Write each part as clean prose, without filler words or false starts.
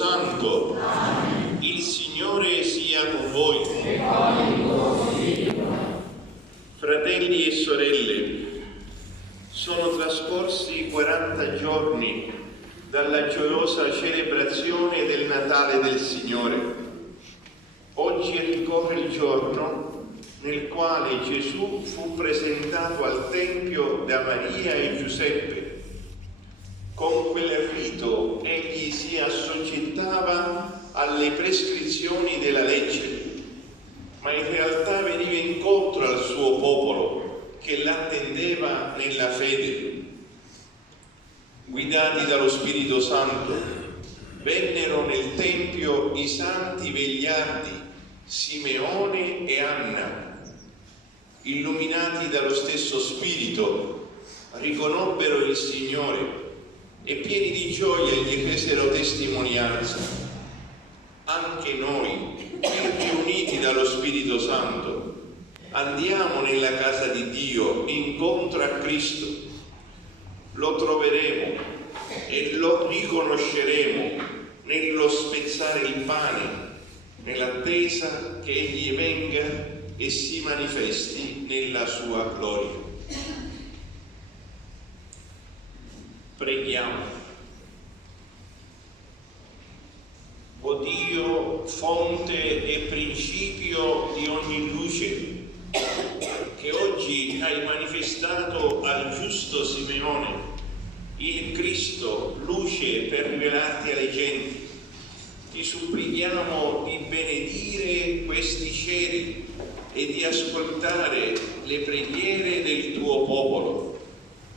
Santo. Amen. Il Signore sia con voi. E con il tuo spirito. Fratelli e sorelle, sono trascorsi 40 giorni dalla gioiosa celebrazione del Natale del Signore. Oggi ricorre il giorno nel quale Gesù fu presentato al Tempio da Maria e Giuseppe. Con quel rito egli si assoggettava alle prescrizioni della legge, ma in realtà veniva incontro al suo popolo che l'attendeva nella fede. Guidati dallo Spirito Santo, vennero nel Tempio i santi vegliardi Simeone e Anna. Illuminati dallo stesso Spirito, riconobbero il Signore e pieni di gioia gli resero testimonianza. Anche noi, riuniti dallo Spirito Santo, andiamo nella casa di Dio incontro a Cristo. Lo troveremo e lo riconosceremo nello spezzare il pane, nell'attesa che Egli venga e si manifesti nella sua gloria. Preghiamo. O Dio, fonte e principio di ogni luce, che oggi hai manifestato al giusto Simeone, il Cristo, luce per rivelarti alle genti, ti supplichiamo di benedire questi ceri e di ascoltare le preghiere del tuo popolo,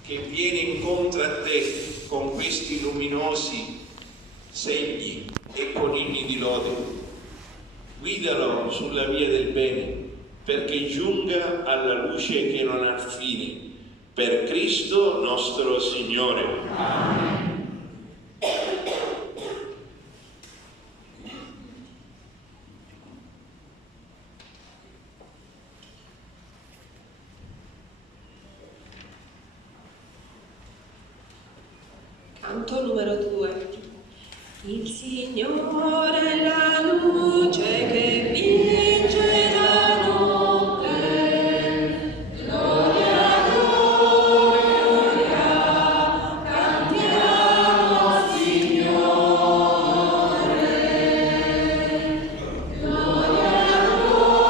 che viene incontro a te con questi luminosi segni e con inni di lode. Guidalo sulla via del bene, perché giunga alla luce che non ha fine. Per Cristo nostro Signore. Amen. Canto numero 2. Il Signore è la luce che vince la notte. Gloria, gloria, cantiamo al Signore. Gloria, gloria,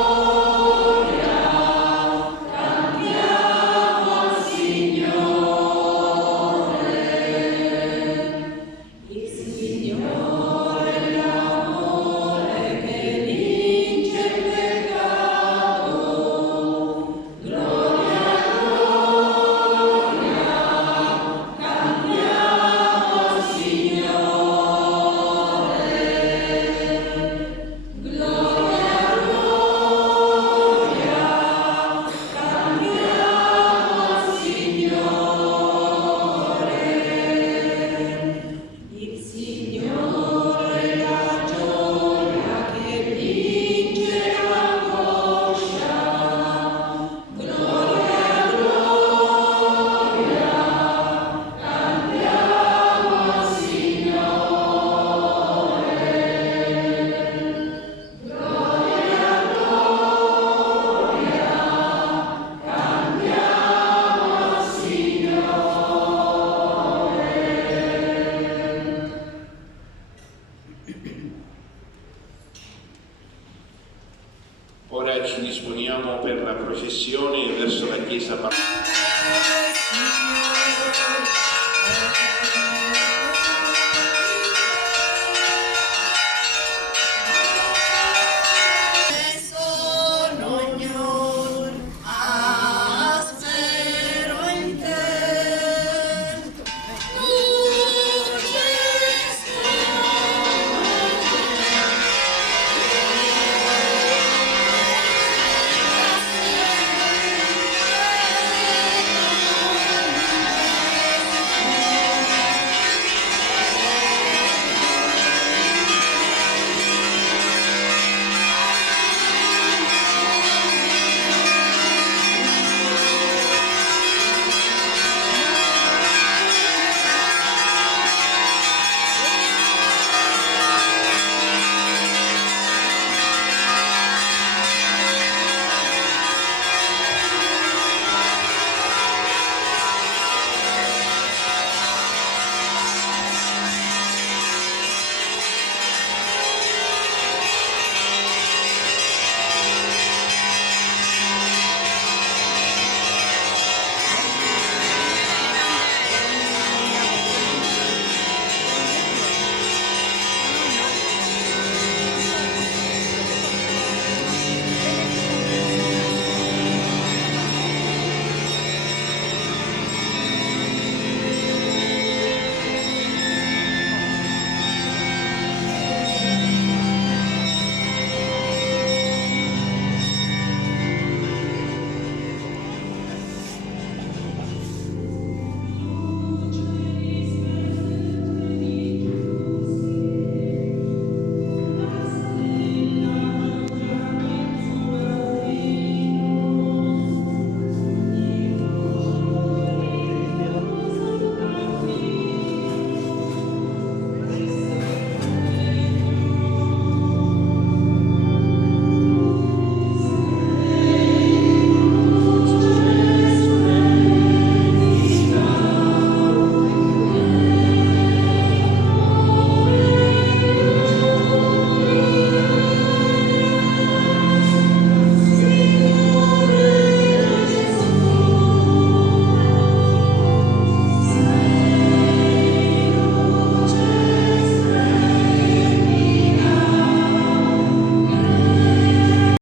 cantiamo al Signore. Il Signore è l'amore che vince il peccato. Gloria, gloria, cantiamo al Signore. Gloria, gloria, cantiamo al Signore. Il Signore è la gioia che vince l'angoscia. Gloria, gloria, cantiamo al Signore. Gloria, gloria, cantiamo al Signore. Ora ci disponiamo per la processione verso la chiesa parrocchiale.